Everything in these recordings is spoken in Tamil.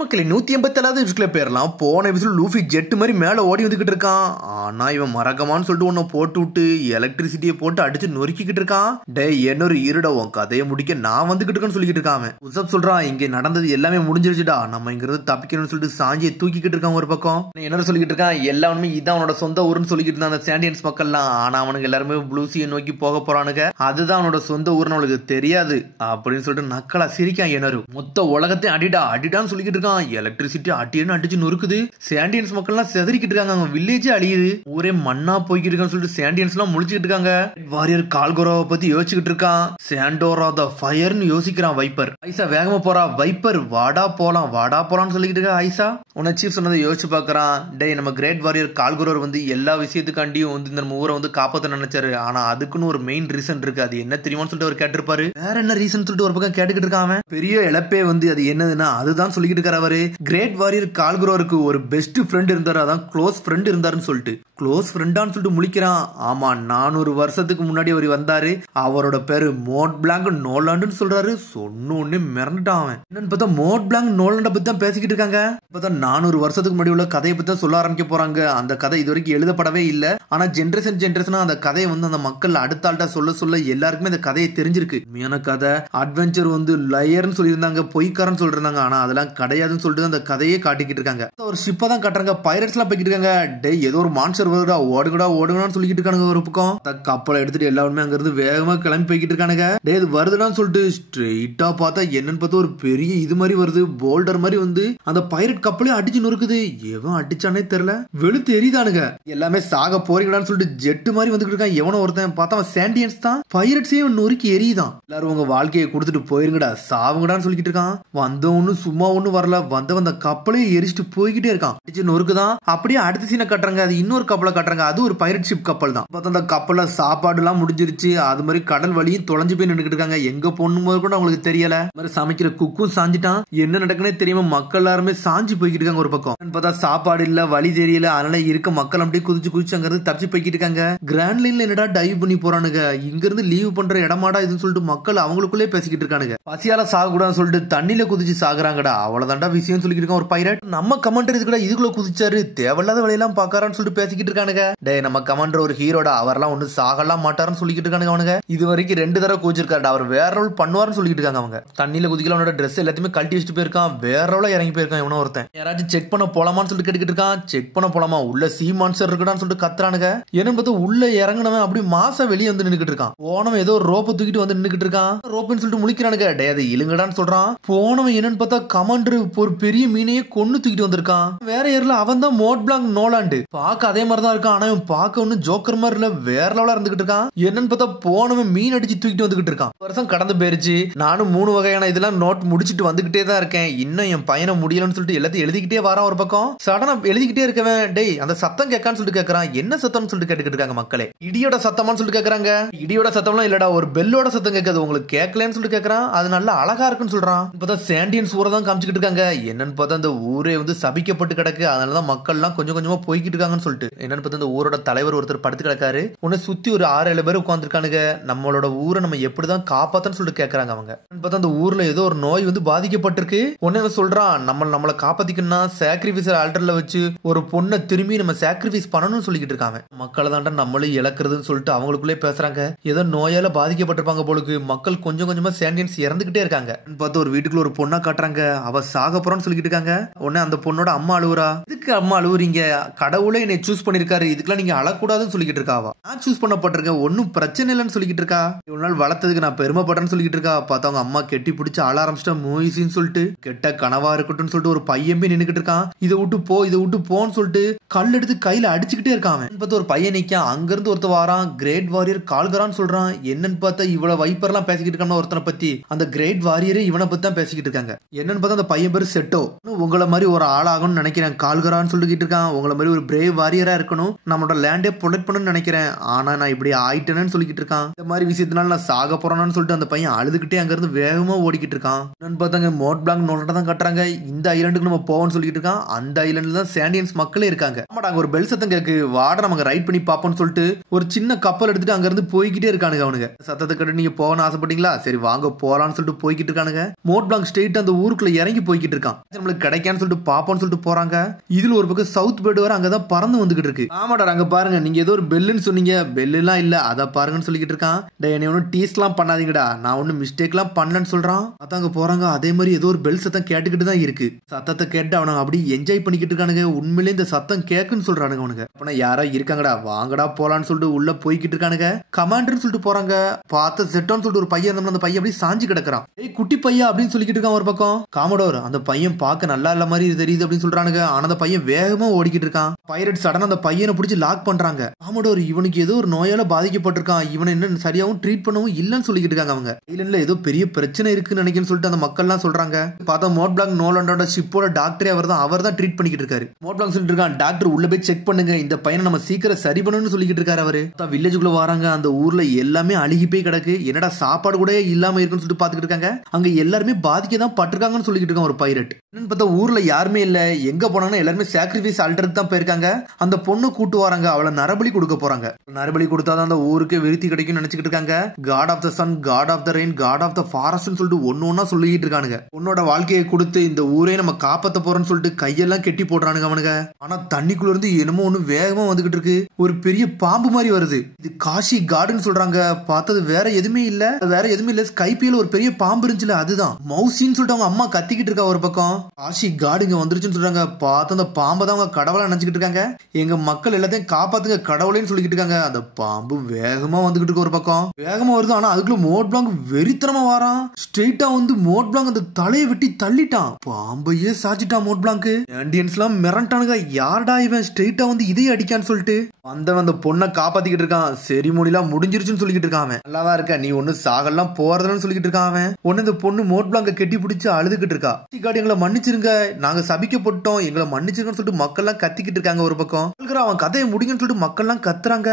மக்களே 187வது எபிசோட்ல பேரலாம். போன எபிசோட் லூஃபி ஜெட் மாதிரி மேல ஓடி வந்துகிட்டு இருக்கான். ஆனா இவன் மறக்கமான்னு சொல்லிட்டு உன்னை போட்டு விட்டு எலக்ட்ரிசிட்டியை போட்டு அடிச்சு நொறுக்கிட்டு இருக்கான். டே என்னொரு இருடவும் கதையை முடிக்க நான் வந்துகிட்டு இருக்கேன்னு சொல்லிட்டு இருக்கான். உசப் சொல்றான், இங்க நடந்தது எல்லாமே முடிஞ்சிருச்சுடா, நம்ம இங்கிருந்து தப்பிக்கணும்னு சொல்லிட்டு சாஞ்சியை தூக்கிக்கிட்டு இருக்கான். ஒரு பக்கம் என்ன சொல்லிட்டு இருக்கான், எல்லாருமே இதான் அவனோட சொந்த ஊருன்னு சொல்லிக்கிட்டு இருந்தான் அந்த சாண்டியன்ஸ் மக்கள்லாம். ஆனா அவனுக்கு எல்லாருமே ப்ளூசியை நோக்கி போக போறானுங்க. அதுதான் அவனோட சொந்த ஊர்னு அவனுக்கு தெரியாது அப்படின்னு சொல்லிட்டு நக்கலா சிரிக்கான். என்னரு மொத்த உலகத்தை அடிடான்னு சொல்லிக்கிட்டு இருக்கான். எலக்ட்ரிசிட்டி அட்டின்னு அடிச்சு நொறுக்குது. சாண்டியன்ஸ் மக்கள் எல்லாம் செதறிக்கிட்டு இருக்காங்க. அவங்க வில்லேஜே அழியுது. ஊரே மண்ணா போய்கிட்டு இருக்கான்னு சொல்லிட்டு சாண்டியன்ஸ் எல்லாம் முழிச்சுக்கிட்டு இருக்காங்க. வாரியர் கால்கோராவை பத்தி யோசிச்சுக்கிட்டு இருக்கான். சாண்டோரா த ஃபயர்னு யோசிக்கிறான் வைப்பர். ஐசா வேகமா போறா. வைப்பர் வாடா போலாம்னு சொல்லிக்கிட்டு இருக்கா. ஐசா உன்னை சீஃப் சொன்னதை யோசிச்சு பாக்குறான். டே நம்ம கிரேட் வாரியர் கால்கோரர் வந்து எல்லா விஷயத்துக்காண்டியும் வந்து இந்த ஊரை வந்து காப்பாத்த நினைச்சாரு. ஆனா அதுக்குன்னு ஒரு மெயின் ரீசன் இருக்கு. அது என்ன தெரியுமான்னு சொல்லிட்டு அவர் கேட்டிருப்பாரு. வேற என்ன ரீசன் சொல்லிட்டு ஒரு பக்கம் கேட்டுக்கிட்டு இருக்கான். பெரிய இழப்பே வந்து அது என்னதுன்னா அதுதான் சொல்லிக்கிட்டு இருக்காரு அவரு. கிரேட் வாரியர் கால்கோரருக்கு ஒரு பெஸ்ட் ஃப்ரெண்ட் இருந்தாரு, அதான் க்ளோஸ் ஃப்ரெண்ட் இருந்தாருன்னு சொல்லிட்டு. க்ளோஸ் ஃப்ரெண்டான்னு சொல்லிட்டு முழிக்கிறான். ஆமா 400 வருஷத்துக்கு முன்னாடி அவர் வந்தாரு. அவரோட பேரு மோட் பிளாங்க் நோலாண்டுன்னு சொல்றாரு. சொன்னோன்னு மிரண்டுட்டான் அவன். என்னன்னு பார்த்தா மோட் பிளாங்க் நோலாண்ட பத்தி தான் பேசிக்கிட்டு இருக்காங்க. இப்பதான் 400 வருஷத்துக்கு முன்னாடி உள்ள கதையை பத்தி தான் சொல்ல ஆரம்பிக்க போறாங்க. அந்த கதை இது வரைக்கும் எழுதப்படவே இல்லை. ஆனா ஜென்ரேஷனா அந்த கதையை வந்து அந்த மக்கள் அடுத்த ஆள்கிட்ட சொல்ல எல்லாருக்குமே அந்த கதையை தெரிஞ்சிருக்கு. மீன கதை அட்வென்ச்சர் வந்து லயர்னு சொல்லியிருந்தாங்க, பொய்க்காரன்னு சொல்றாங்க. ஆனா அதெல்லாம் கிடையாதுன்னு சொல்லிட்டு அந்த கதையே காட்டிக்கிட்டு இருக்காங்க. ஒரு ஷிப்பை தான் காட்டுறாங்க. பைரட்ஸ் எல்லாம் போய்கிட்டு இருக்காங்க. டே ஏதோ ஒரு மான்ஸ்டர் வருடா, ஓடுங்கடான்னு சொல்லிக்கிட்டு இருக்காங்க. ஒரு பக்கம் கப்பலை எடுத்துட்டு எல்லாருமே அங்க இருந்து வேகமா கிளம்பி போய்கிட்டு இருக்கானுங்க. டே இது வருதுடான்னு சொல்லிட்டு ஸ்ட்ரெயிட்டா பார்த்தா என்னன்னு பார்த்தா ஒரு பெரிய இது மாதிரி வருது, போல்டர் மாதிரி வந்து அந்த பைரட் கப்பலே அடிச்சு நொறுக்குது. எவன் அடிச்சானே தெரியல, வெளுத்து எரிதானுங்க. எல்லாமே சாக போறீங்களான்னு சொல்லிட்டு ஜெட்டு மாதிரி வந்துகிட்டு இருக்கான். எவனோ ஒருத்தன் பார்த்தா சாண்டியன்ஸ் தான் பைரட்ஸே நொறுக்கி எரியுதான். எல்லாரும் உங்க வாழ்க்கையை கொடுத்துட்டு போயிருங்கடா, சாவுங்கடான்னு சொல்லிக்கிட்டு இருக்கான். வந்தவனும் சும்மா ஒண்ணும் வரல, வந்த கப்பலே எரிச்சுட்டு போய்கிட்டே இருக்கான். அடிச்சு நொறுக்குதான். அப்படியே அடுத்த சீனை கட்டுறாங்க. அது இன்னொரு கப்பலை கட்டுறாங்க. அது ஒரு பைரட் ஷிப் கப்பல் தான். பார்த்தா அந்த கப்பல்ல சாப்பாடு எல்லாம் முடிஞ்சிருச்சு. அது மாதிரி கடல் வழியும் தொலைஞ்சு போய் நின்றுட்டு இருக்காங்க. எங்க போகணும் போது கூட அவங்களுக்கு தெரியல. மாதிரி சமைக்கிற குக்கும் சாஞ்சிட்டான். என்ன நடக்குன்னே தெரியாம மக்கள் எல்லாருமே சாஞ்சி போய்கிட்டு இருக்காங்க. ஒரு பக்கம் பார்த்தா சாப்பாடு இல்ல, வழி தெரியல. அதனால இருக்க மக்கள் அப்படியே குதிச்சு அங்க இருந்து தப்பிச்சு போய்கிட்டு இருக்காங்க. கிராண்ட் லைன்ல என்னடா டைவ் பண்ணி போறானுங்க, இங்க இருந்து லீவ் பண்ற இடமாடா இதுன்னு சொல்லிட்டு மக்கள் அவங்களுக்குள்ளே பேசிக்கிட்டு இருக்கானுங்க. பசியால சாக கூடாதுன்னு சொல்லிட்டு தண்ணியில குதிச்சு சாகுறாங்கடா. அவ்வளவுதான்டா விஷயம் சொல்லிக்கிட்டு இருக்கான் ஒரு பைரட். நம்ம கமாண்டர் இதுக்குள்ள குதிச்சாரு, தேவையில்லாத வேலையெல்லாம் பாக்காரான்னு சொல்லிட்டு பேசிக்கிட்டு இருக்கானுங்க. டே நம்ம கமாண்டர் ஒரு ஹீரோடா, அவரெல்லாம் ஒண்ணு சாகலாம் மாட்டாருன்னு சொல்லிக்கிட்டு இருக்கானுங்க. அவனுங்க இது வரைக்கும் 2 தடவை குதிச்சிருக்காரு. அவர் வேற ரோல் பண்ணுவாருன்னு சொல்லிட்டு இருக்காங்க. அவங்க தண்ணியில குதிக்கல, அவனோட ட்ரெஸ் எல்லாத்தையுமே கழட்டி வச்சுட்டு போயிருக்கான். வேற ரோல இறங்கி போயிருக்கான். இவன ஒருத்தன் யாராச்சும் செக் பண்ண போலாமான்னு சொல்லிட்டு கேட்டுக்கிட்டு இருக்கான். செக் பண்ண போலாமா, உள்ள சி மான்ஸ்டர் இருக்குடான்னு சொல்லிட்டு கத்துறானுங்க. என்னன்னு பார்த்தா உள்ள இறங்கினவன் அப்படி மாசம் வெளியே வந்து நின்னுக்கிட்டு இருக்கான். போனவன் ஏதோ ஒரு ரோப்பை தூக்கிட்டு வந்து நின்னுக்கிட்டு இருக்கான். ரோப்புன்னு சொல்லிட்டு முழிக்கிறானுங்க. டே அது இழுங்கடான்னு சொல்றான். போனவன் என்னன்னு பார்த்தா கமாண்டர் ஒரு பெரிய மீனையே கொன்னு தூக்கிட்டு வந்திருக்கான். வேற ஏர்ல அவன் தான் மோட் பிளாங்க் நோலாண்டு. பாக்க அதே மாதிரி தான் இருக்கான். ஆனா இவன் பாக்க ஒன்னும் ஜோக்கர் மாதிரி இல்ல, வேற லெவலா இருந்துகிட்டு இருக்கான். என்னன்னு பார்த்தா போனவன் மீன் அடிச்சு தூக்கிட்டு வந்துகிட்டு இருக்கான். வருஷம் கடந்து போயிருச்சு. நானும் 3 வகையான இதெல்லாம் நோட் முடிச்சிட்டு வந்துகிட்டே தான் இருக்கேன். இன்னும் என் பையனை முடியலன்னு சொல்லிட்டு எல்லாத்தையும் எழுதிக்கிட்டே வரான். ஒரு பக்கம் சடனா எழுதிக்கிட்டே இருக்கவன் டேய் அந்த சத்தம் கேட்கான்னு சொல்லிட்டு கேட்கறான். என்ன சத்தம்னு சொல்லிட்டு கேட்டுக்கிட்டு இருக்காங்க மக்களே. இடியோட சத்தமான்னு சொல்லிட்டு கேட்கறாங்க. இடியோட சத்தம்லாம் இல்லடா, ஒரு பெல்லோட சத்தம் கேட்காது, உங்களுக்கு கேட்கலன்னு சொல்லிட்டு கேட்கறான். அது நல்லா அழகா இருக்குன்னு சொல்றான். பார்த்தா சாண்டியன்ஸ் ஊரை தான் காமிச்சுக்கிட்டு இருக்காங்க. என்னன்னு பார்த்தா அந்த ஊரே வந்து சபிக்கப்பட்டு கிடக்கு. அதனாலதான் மக்கள் எல்லாம் கொஞ்சம் கொஞ்சமா போய்கிட்டு இருக்காங்கன்னு சொல்லிட்டு. என்னன்னு பார்த்தா இந்த ஊரோட தலைவர் ஒருத்தர் படுத்து கிடக்காரு. உன்னை சுத்தி ஒரு 6-7 பேர் உட்காந்துருக்கானுங்க. நம்மளோட ஊரை நம்ம எப்படிதான் காப்பாத்தன்னு சொல்லிட்டு கேட்கறாங்க. அவங்க பார்த்தா அந்த ஊர்ல ஏதோ ஒரு நோய் வந்து பாதிக்கப்பட்டிருக்கு. உடனே சொல்றான், நம்மளை காப்பாத்திக்கணும்னா சாக்ரிஃபைஸ் ஆல்டர்ல வச்சு ஒரு பொண்ணை திரும்பி நம்ம சாக்ரிஃபைஸ் பண்ணணும்னு சொல்லிக்கிட்டு இருக்காங்க. மக்களை தாண்டா நம்மளும் இழக்கிறதுன்னு சொல்லிட்டு அவங்களுக்குள்ளே பேசுறாங்க. ஏதோ நோயால பாதிக்கப்பட்டிருப்பாங்க போலுக்கு. மக்கள் கொஞ்சம் கொஞ்சமா சாண்டியன்ஸ் இறந்துகிட்டே இருக்காங்க. பார்த்து ஒரு வீட்டுக்குள்ள ஒரு பொண்ணா காட்டுறாங்க. அவ சாக போறான்னு சொல்லிக்கிட்டு இருக்காங்க. உடனே அந்த பொண்ணோட அம்மா அழுவுறா. இதுக்கு அம்மா அழுவுறீங்க, கடவுளே என்னை சூஸ் பண்ணிருக்காரு, இதுக்கெல்லாம் நீங்க அழக்கூடாதுன்னு சொல்லிக்கிட்டு இருக்காவா. நான் சூஸ் பண்ணப்பட்டிருக்கேன், ஒன்னும் பிரச்சனை இல்லைன்னு சொல்லிக்கிட்டு இருக்கா. இவ்வளவு நாள் வளர்த்ததுக்கு நான் பெருமைப்படுறேன்னு சொல்லிக்கிட்டு இருக்கா. பார்த்தா அவங்க அம்மா கெட்டி பிடிச்சு அழ ஆரம்பிச்சிட்டா. மூவிஸ்ன்னு சொல்லிட்டு கெட்ட கனவா இருக்கட்டும் சொல்லிட்டு ஒரு பையன் போய் நின்னுக்கிட்டு இருக்கான். இதை விட்டு போன்னு சொல்லிட்டு கல் எடுத்து கையில அடிச்சுக்கிட்டே இருக்கான். பார்த்து ஒரு பையன் நிக்கான். அங்க இருந்து ஒருத்த வாரான். கிரேட் வாரியர் கால்கரான்னு சொல்றான். என்னன்னு பார்த்தா இவ்வளவு வைப்பர் எல்லாம் பேசிக்கிட்டு இருக்கான் ஒருத்தனை பத்தி. அந்த கிரேட் வாரியரே இவனை பத்தி தான் பேசிக்கிட்டு இருக்காங்க. என்னன்னு பார்த்தா அந்த பையன் பேரு செட்டோ. உங்களை மாதிரி ஒரு ஆளாகணும்னு நினைக்கிறேன், கால்கரான்னு சொல்லிக்கிட்டு இருக்கான். உங்களை மாதிரி ஒரு பிரேவ் வாரியரா இருக்கணும், நம்மளோட லேண்டே ப்ரொடெக்ட் பண்ணணும்னு நினைக்கிறேன். ஆனா நான் இப்படி ஆயிட்டேன்னு சொல்லிக்கிட்டு இருக்கான். இந்த மாதிரி விஷயத்தினால நான் சாக போறேன்னு சொல்லிட்டு அந்த பையன் அழுதுகிட்டே அங்க இருந்து வேகமா ஓடிக்கிட்டு இருக்கான். என்னன்னு பார்த்தாங்க மோட் பிளாங்க் நோட்டை தான் கட்டுறாங்க. இந்த ஐலண்டுக்கு நம்ம போவோம்னு சொல்லிட்டு இருக்கான். அந்த ஐலண்ட்ல தான் சாண்டியன்ஸ் மக்களே இருக்காங்க. ஆமாடா ஒரு பெல் சத்தம் கேக்கு, வாட நமக்கு ரைட் பண்ணி பாப்போம்னு சொல்லிட்டு ஒரு சின்ன கப்பல் எடுத்துட்டு அங்க இருந்து போய்கிட்டே இருக்கானுங்க. அவனுங்க சத்தத்தை கட்டு நீங்க போகணும்னு ஆசைப்பட்டீங்களா, சரி வாங்க போலான்னு சொல்லிட்டு போய்கிட்டு இருக்கானுங்க. மோட் பிளாங்க் ஸ்ட்ரெயிட் அந்த ஊருக்குள்ள இறங்கி போய்கிட்டு பண்ணிக்கிட்டு இருக்கான். நம்மளுக்கு கிடைக்கான்னு சொல்லிட்டு பாப்போம்னு சொல்லிட்டு போறாங்க. இதுல ஒரு பக்கம் சவுத் பேர்டு வர அங்கதான் பறந்து வந்துகிட்டு இருக்கு. ஆமாடா அங்க பாருங்க, நீங்க ஏதோ ஒரு பெல்லுன்னு சொன்னீங்க, பெல்லு எல்லாம் இல்ல அத பாருங்கன்னு சொல்லிக்கிட்டு இருக்கான். என்னை ஒன்னும் டீஸ் எல்லாம் பண்ணாதீங்கடா, நான் ஒன்னும் மிஸ்டேக் எல்லாம் பண்ணலன்னு சொல்றான். அதான் அங்க போறாங்க. அதே மாதிரி ஏதோ ஒரு பெல் சத்தம் கேட்டுக்கிட்டு தான் இருக்கு. சத்தத்தை கேட்டு அவனுங்க அப்படி என்ஜாய் பண்ணிக்கிட்டு இருக்கானுங்க. உண்மையிலே இந்த சத்தம் கேக்குன்னு சொல்றானுங்க அவனுங்க. அப்ப யாரா இருக்காங்கடா, வாங்கடா போலான்னு சொல்லிட்டு உள்ள போய்கிட்டு இருக்கானுங்க. கமாண்டர்னு சொல்லிட்டு போறாங்க. பார்த்த செட்டான்னு சொல்லிட்டு ஒரு பையன் இருந்தா அந்த பையன் அப்படியே சாஞ்சு கிடக்குறான். ஏய் குட்டி பையா அப்படின்னு சொல்லிக்கிட்டு இருக்கான் ஒரு பக்கம். காமடோர் அந்த பையன் பார்க்க நல்லா இல்ல மாதிரி தெரியுது அப்படின்னு சொல்றானுங்க. ஆனா அந்த பையன் வேகமா ஓடிக்கிட்டு இருக்கான். பைரட் சடனா அந்த பையனை பிடிச்சி லாக் பண்றாங்க. காமடோர் இவனுக்கு ஏதோ ஒரு நோயால பாதிக்கப்பட்டிருக்கான், இவனை என்ன சரியாவும் ட்ரீட் பண்ணவும் இல்லன்னு சொல்லிக்கிட்டு இருக்காங்க அவங்க. இல்ல ஏதோ பெரிய பிரச்சனை இருக்குன்னு நினைக்கிறேன்னு சொல்லிட்டு அந்த மக்கள் எல்லாம் சொல்றாங்க. பார்த்தா மோட் பிளாங்க் நோலாண்டோட ஷிப்போட டாக்டரே அவர் தான் ட்ரீட் பண்ணிக்கிட்டு இருக்காரு. மோட் பிளாங்க் சொல்லிட்டு இருக்கான், டாக்டர் உள்ள போய் செக் பண்ணுங்க, இந்த பையனை நம்ம சீக்கிரம் சரி பண்ணணும்னு சொல்லிக்கிட்டு இருக்காரு அவரு. வில்லேஜுக்குள்ள வராங்க. அந்த ஊர்ல எல்லாமே அழுகி போய் கிடக்கு. என்னடா சாப்பாடு கூட இல்லாம இருக்குன்னு சொல்லிட்டு பாத்துக்கிட்டு இருக்காங்க. அங்க எல்லாருமே பாதிக்க தான் பட்டிருக்காங்கன்னு சொல்லிக்கிட்டு இருக்கான் ஒரு பைரட். என்னன்னு பார்த்தா ஊர்ல யாருமே இல்ல, எங்க போனாங்கன்னா எல்லாருமே சாக்ரிஃபைஸ் ஆல்டருக்கு தான் போயிருக்காங்க. அந்த பொண்ணு கூட்டு வராங்க, அவளை நரபலி கொடுக்க போறாங்க. நரபலி கொடுத்தாதான் அந்த ஊருக்கு விருத்தி கிடைக்கும் நினைச்சுக்கிட்டு இருக்காங்க. God of the sun, god of the rain, god of the ஃபாரஸ்ட்னு சொல்லிட்டு ஒன்னொன்னா சொல்லிட்டு இருக்கானுங்க. உன்னோட வாழ்க்கையை கொடுத்து இந்த ஊரே நம்ம காப்பாத்த போறோம்னு சொல்லிட்டு கையெல்லாம் கெட்டி போடுறானுங்க அவனுங்க. ஆனா தண்ணிக்குள்ள இருந்து என்னமோ ஒண்ணு வேகமா வந்துகிட்டு இருக்கு. ஒரு பெரிய பாம்பு மாதிரி வருது. இது காஷி காடுன்னு சொல்றாங்க. பார்த்தது வேற எதுவுமே இல்ல, ஸ்கைப்பியில ஒரு பெரிய பாம்பு இருந்துச்சுல அதுதான். மவுசின்னு சொல்லிட்டு அவங்க அம்மா கத்திக்கிட்டு இருக்கா ஒரு பக்கம். காஷி காடு இங்க வந்துருச்சுன்னு சொல்றாங்க. பார்த்து அந்த பாம்பை தான் அவங்க கடவுளா நினைச்சுக்கிட்டு இருக்காங்க. எங்க மக்கள் எல்லாத்தையும் காப்பாத்துங்க கடவுளேன்னு சொல்லிக்கிட்டு இருக்காங்க. அந்த பாம்பு வேகமா வந்துகிட்டு இருக்கு ஒரு பக்கம். வேகமா வருது. ஆனா அதுக்குள்ள மோட் பிளாங்க் வெறித்தனமா வாரான். ஸ்ட்ரெயிட்டா வந்து மோட் பிளாங்க் அந்த தலையை வெட்டி தள்ளிட்டான். பாம்பையே சாச்சிட்டான் மோட் பிளாங்க். இந்தியன்ஸ் எல்லாம் மிரண்டானுங்க, யாரடா இவன் ஸ்ட்ரெயிட்டா வந்து இதே அடிக்கான்னு சொல்லிட்டு. வந்தவன் அந்த பொண்ணை காப்பாத்திக்கிட்டு இருக்கான். செரிமொனிலாம் முடிஞ்சிருச்சுன்னு சொல்லிக்கிட்டு இருக்கான். அவன் நல்லாதான் இருக்க, நீ ஒண்ணு சாகலாம் போறதுன்னு சொல்லிக்கிட்டு இருக்கான். அவன் ஒண்ணு இந்த பொண்ணு மோட் பிளாங்க கெட்டி பிடிச்சு அழுதுகிட்டு இருக்கா. எங்களை மன்னிச்சிருங்க, நாங்க சபிக்கப்பட்டோம், எங்களை மன்னிச்சிருங்கன்னு சொல்லிட்டு மக்கள் எல்லாம் கத்திக்கிட்டு இருக்காங்க ஒரு பக்கம். அவன் கதையை முடிங்கன்னு சொல்லிட்டு மக்கள் எல்லாம் கத்துறாங்க.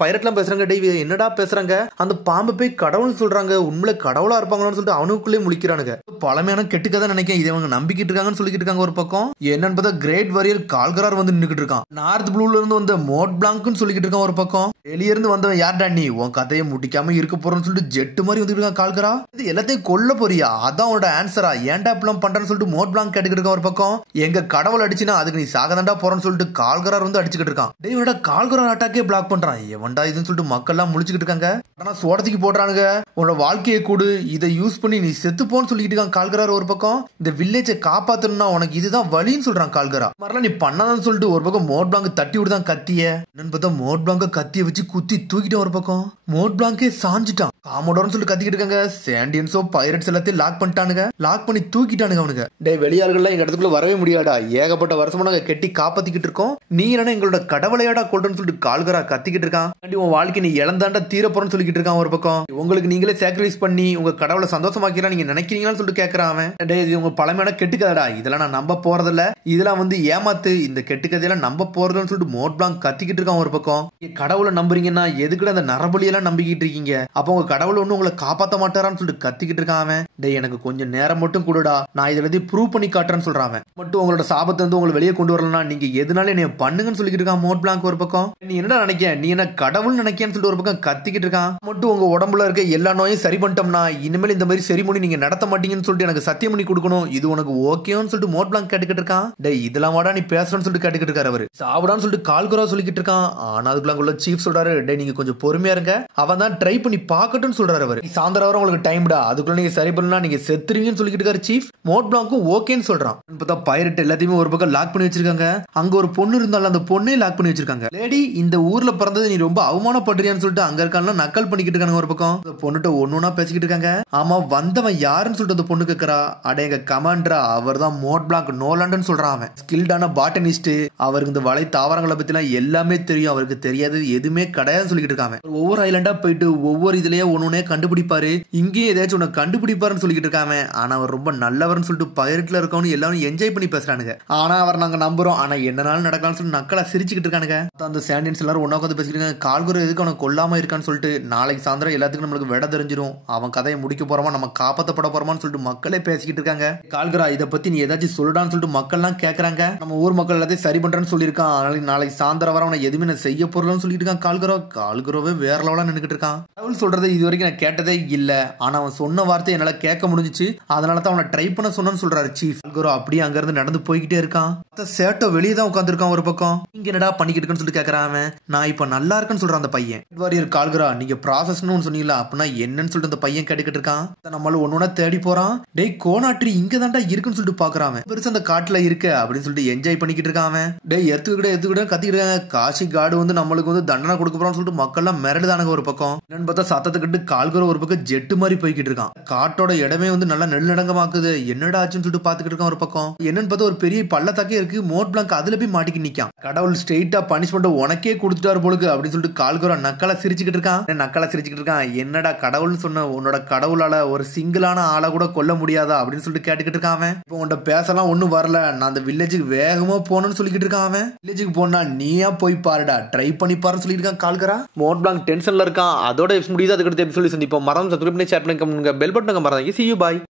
பைரட் எல்லாம் பேசுறாங்க. டேய் என்னடா பேசுறாங்க, அந்த பாம்பு போய் கடவுள்னு சொல்றாங்க, உண்மையில கடவுளா இருப்பாங்கன்னு சொல்லிட்டு அவனுக்குள்ளே முழிக்கிறானுங்க. பழமையான கெட்டுக்கதை நினைக்கிறேன், இதை அவங்க நம்பிக்கிட்டு இருக்காங்கன்னு சொல்லிக்கிட்டு இருக்காங்க ஒரு பக்கம். என்னன்னு பார்த்தா கிரேட் வாரியர் கால்கரார் வந்து நின்னுக்கிட்டு இருக்கான். நார்த் ப்ளூல இருந்து வந்த மோட் பிளாங்க்னு சொல்லிக்கிட்டு இருக்கான் ஒரு பக்கம். வெளிய இருந்து வந்தவன் யார்டா நீ, உன் கதையை முடிக்காம இருக்க போறன்னு சொல்லிட்டு ஜெட்டு மாதிரி வந்துட்டு இருக்கான் கால்கரா. இது எல்லாத்தையும் கொல்ல போறியா, அதான் உன்னோட ஆன்சரா, ஏன்டா இப்பெல்லாம் பண்றன்னு சொல்லிட்டு மோட் பிளாங்க் கேட்டுக்கிட்டு இருக்கான் ஒரு பக்கம். எங்க கடவுள் அடிச்சுனா அதுக்கு நீ சாகதாண்டா போறன்னு சொல்லிட்டு கால்கரார் வந்து அடிச்சுக்கிட்டு இருக்கான். டேய் இவனோட கால்கரார் அட்டாக்கே பிளாக் பண்றான். எவன்டா இதுன்னு சொல்லிட்டு மக்கள் எல்லாம் முழிச்சுக்கிட்டு இருக்காங்க. ஆனா சோடத்துக்கு போடுறானுங்க. உன்னோட வாழ்க்கையை கூடு, இதை யூஸ் பண்ணி நீ செத்து போன்னு சொல்லிட்டு இருக்கான் கால்கரார் ஒரு பக்கம். இந்த வில்லேஜை காப்பாத்தணும்னா உனக்கு இதுதான் வழின்னு சொல்றான் கால்கரா. மரலாம் நீ பண்ணாதான்னு சொல்லிட்டு ஒரு பக்கம் மோட் பிளாங்க் தட்டி விடுதான் கத்திய. என்னன்னு பார்த்தா மோட் பிளாங்க கத்திய வச்சு குத்தி தூக்கிட்டு ஒரு பக்கம். மோட் பிளாங்கே சாஞ்சிட்டான். காமோடோர்னு சொல்லிட்டு கத்திக்கிட்டு இருக்காங்க. சாண்டியன்ஸோ பைரட்ஸ் எல்லாத்தையும் லாக் பண்ணிட்டானுங்க. லாக் பண்ணி தூக்கிட்டானுங்க அவனுங்க. டேய் வெளியாளர்கள் எங்க இடத்துக்குள்ள வரவே முடியாடா, ஏகப்பட்ட வருஷமா நாங்க கெட்டி காப்பாத்திக்கிட்டு இருக்கோம், நீ என்ன எங்களோட கடவுளையாடா கொல்றன்னு சொல்லிட்டு கால்கரா கத்திக்கிட்டு இருக்கான். உன் வாழ்க்கை நீ இழந்தாண்டா தீர போறன்னு சொல்லிக்கிட்டு இருக்கான் ஒரு பக்கம். உங்களுக்கு நீங்களே சாக்ரிஃபைஸ் பண்ணி உங்க கடவுளை சந்தோஷமாக்கிறா நீங்க நினைக்கிறீங்களான்னு சொல்லிட்டு கேட்கறான் அவன். டேய் இது உங்க பழமையான கெட்டுக்கதடா, இதெல்லாம் நான் நம்ப போறதில்ல, இதெல்லாம் வந்து ஏமாத்து, இந்த கெட்டுக்கதையெல்லாம் நம்ப போறதுன்னு சொல்லிட்டு மோட் பிளாங்க் கத்திக்கிட்டு இருக்கான் ஒரு பக்கம். கடவுளை நம்புறீங்கன்னா எதுக்குள்ள அந்த நரபலி எல்லாம் நம்பிக்கிட்டு இருக்கீங்க, அப்ப உங்க கடவுள் ஒண்ணு உங்களை காப்பாத்த மாட்டாரான்னு சொல்லிட்டு கத்திக்கிட்டு இருக்கான் அவன். டேய் எனக்கு கொஞ்சம் நேரம் மட்டும் கூடடா, நான் இதுல இருந்து ப்ரூவ் பண்ணி காட்டுறேன்னு சொல்றான் அவன். மட்டும் உங்களோட சாபத்தை வந்து உங்களை வெளியே கொண்டு வரலன்னா நீங்க எதனால என்ன பண்ணுங்கன்னு சொல்லிக்கிட்டு இருக்கான் மோட் பிளாங்க் ஒரு பக்கம். நீ என்ன நினைக்க, நீ என்ன கடவுள் நினைக்கன்னு சொல்லிட்டு ஒரு பக்கம் கத்திக்கிட்டு இருக்கான். மட்டும் உங்க உடம்புல இருக்க எல்லா நோயும் சரி பண்ணிட்டோம்னா இனிமேல் இந்த மாதிரி செரிமோனி நீங்க நடத்த மாட்டீங்கன்னு சொல்லிட்டு எனக்கு சத்தியம் பண்ணி கொடுக்கணும், இது உனக்கு ஓகேன்னு சொல்லிட்டு மோட் பிளாங்க் கேட்டுக்கிட்டு இருக்கான். டேய் இதெல்லாம் வாடா நீ பேசுறன்னு சொல்லிட்டு கேட்டுக்கிட்டு இருக்காரு அவரு. சாப்பிடான்னு சொல்லிட்டு கால்குரா சொல்லிக்கிட்டு இருக்கான். ஆனா அதுக்குள்ள சீஃப் சொல்றாரு, டேய் நீங்க கொஞ்சம் பொறுமையா இருங்க, அவன் தான் ட்ரை பண்ணி பாக்கட்டும்னு சொல்றாரு அவரு. சாயந்தரம் வர உங்களுக்கு டைம்டா, அதுக்குள்ள நீங்க சரி பண்ணா நீங்க செத்துருவீங்கன்னு சொல்லிக்கிட்டு இருக்காரு சீஃப். மோட் பிளாங்க்கும் ஓகேன்னு சொல்றான். பார்த்தா பைரட் எல்லாத்தையுமே ஒரு பக்கம் லாக் பண்ணி வச்சிருக்காங்க. அங்க ஒரு பொண்ணு இருந்தாலும் அந்த பொண்ணே லாக் பண்ணி வச்சிருக்காங்க. லேடி இந்த ஊர்ல பிறந்தது நீ ரொம்ப அவமானப்படுறியான்னு சொல்லிட்டு அங்க இருக்கான நக்கல் பண்ணிக்கிட்டு இருக்காங்க ஒரு பக்கம். அந்த பொண்ணுட்ட ஒன்னொன்னா பேசிக்கிட்டு இருக்காங்க. ஆமா வந்தவன் யாருன்னு சொல்லிட்டு அந்த பொண்ணு கேக்குறா. அட எங்க கமாண்டரா, அவர் தான் மோட் பிளாங்க் நோலாண்ட்னு சொல்றான் அவன். ஸ்கில்டான பாட்டனிஸ்ட், அவருக்கு இந்த வலை தாவரங்களை பத்தி எல்லாம் எல்லாமே தெரியும், அவருக்கு தெரியாதது எதுவுமே கிடையாதுன்னு சொல்லிட்டு இருக்காங்க. ஒவ்வொரு ஐலண்டா போயிட்டு ஒவ்வொரு இதுலயே ஒன்னொன்னே கண்டுபிடிப்பாரு, இங்கேயே ஏதாச்சும் உன்னை கண்டுபிடிப்பாருன்னு சொல்லிட்டு இருக்காங்க. ஆனா அவர் ரொம்ப நல்லவர்னு சொல்லிட்டு பைரட்ல இருக்கவனு எல்லாரும் என்ஜாய் பண்ணி பேசுறானுங்க. ஆனா அவர் நாங்க நம்புறோம், ஆனா என்னனாலும் நடக்கலாம்னு சொல்லி நக்கலா சிரிச்சுக்கிட்டு இருக்கானுங்க. அந்த சாண்டியன்ஸ் எல்லாரும் ஒன்னா உட்காந்து பேசிக்கிட்டு இருக்காங்க. கால்குரா எதுக்கு அவனை கொல்லாம இருக்கான்னு சொல்லிட்டு நாளைக்கு சாயந்தரம் எல்லாத்துக்கும் நம்மளுக்கு விட தெரிஞ்சிடும், அவன் கதையை முடிக்க போறோமா நம்ம காப்பாற்றப்பட போறோமான்னு சொல்லிட்டு மக்களே பேசிக்கிட்டு இருக்காங்க. கால்குரா இதை பத்தி நீ ஏதாச்சும் சொல்றான்னு சொல்லிட்டு மக்கள் எல்லாம் கேக்குறாங்க. நம்ம ஊர் மக்கள் எல்லாத்தையும் சரி பண்றேன்னு சொல்லியிருக்கான். நாளைக்கு சாயந்தரம் வர அவனை எதுவுமே நான் செய்ய போறலன்னு சொல்லிட்டு இருக்கான் கால்குரா. கால்குராவே வேற லெவலா நின்னுக்கிட்டு இருக்கான். சொல்றது இது வரைக்கும் நான் கேட்டதே இல்ல, ஆனா அவன் சொன்ன வார்த்தை என்னால கேட்க முடிஞ்சிச்சு, அதனால தான் அவனை ட்ரை பண்ண சொன்னு போகணும்னு சொல்றாரு சீஃப். கால்கரோ அப்படியே அங்க இருந்து நடந்து போய்கிட்டே இருக்கான். சேட்டோ வெளியே தான் உட்காந்துருக்கான் ஒரு பக்கம். இங்க என்னடா பண்ணிக்கிட்டு இருக்குன்னு சொல்லிட்டு கேக்குறான் அவன். நான் இப்ப நல்லா இருக்குன்னு சொல்றான் அந்த பையன். வாரியர் கால்கரா நீங்க ப்ராசஸ்னு சொன்னீங்களா அப்படின்னா என்னன்னு சொல்லிட்டு அந்த பையன் கேட்டுக்கிட்டு இருக்கான். நம்மள ஒன்னொன்னா தேடி போறான். டேய் கோனாட்ரி இங்க தான்டா இருக்குன்னு சொல்லிட்டு பாக்குறான். பெருசா அந்த காட்டுல இருக்க அப்படின்னு சொல்லிட்டு என்ஜாய் பண்ணிக்கிட்டு இருக்கான் அவன். டேய் எடுத்துக்கிட்ட கத்திக்கிட்டு காசி காடு வந்து நம்மளுக்கு வந்து தண்டனை கொடுக்க போறான்னு சொல்லிட்டு மக்கள் எல்லாம் மிரடுதானுங்க ஒரு பக்கம். என்னன்னு பார்த்தா சத்தத்துக்கிட்டு கால்கரோ ஒரு பக்கம் ஜெட்டு மாதிரி போய்கிட்டு இருக்கான். காட்டோட இடமே வந்து நல்லா நெல்லடங்கமாக்குது. என்னடா ஆச்சுன்னு சொல்லிட்டு பாத்துக்கிட்டு இருக்கான் ஒரு பக்கம். என்னன்னு பார்த்தா ஒரு பெரிய பள்ளத்தாக்கே இருக்கு. மோட் பிளாங்க் அதுல போய் மாட்டிக்கி நிக்கான். கடவுள் ஸ்ட்ரெயிட்டா பனிஷ்மெண்ட் உனக்கே கொடுத்துட்டாரு போலுக்கு அப்படின்னு சொல்லிட்டு கால்கரோ நக்கலா சிரிச்சுக்கிட்டு இருக்கான். என்னடா கடவுள்னு சொன்ன உன்னோட கடவுளால ஒரு சிங்கிளான ஆளை கூட கொல்ல முடியாதா அப்படின்னு சொல்லிட்டு கேட்டுக்கிட்டு இருக்கான் அவன். இப்போ உன்ட பேசலாம் ஒண்ணும் வரல, நான் அந்த வில்லேஜுக்கு வேகமா போனோம்னு சொல்லிக்கிட்டு இருக்கான் அவன். வில்லேஜுக்கு போனா நீயா போய் பாருடா, ட்ரை பண்ணி பாருன்னு சொல்லிட்டு இருக்கான் கால்கரா. மோட் பிளாங்க் டென்ஷன்ல இருக்கான். அதோட முடியுது. அதுக்கு சொல்லி சந்திப்போம். மரம் சப்ஸ்கிரைப் பண்ணி ஷேர் பண்ணி பெல் பட்டன் மறந்தாங்க. See you bye.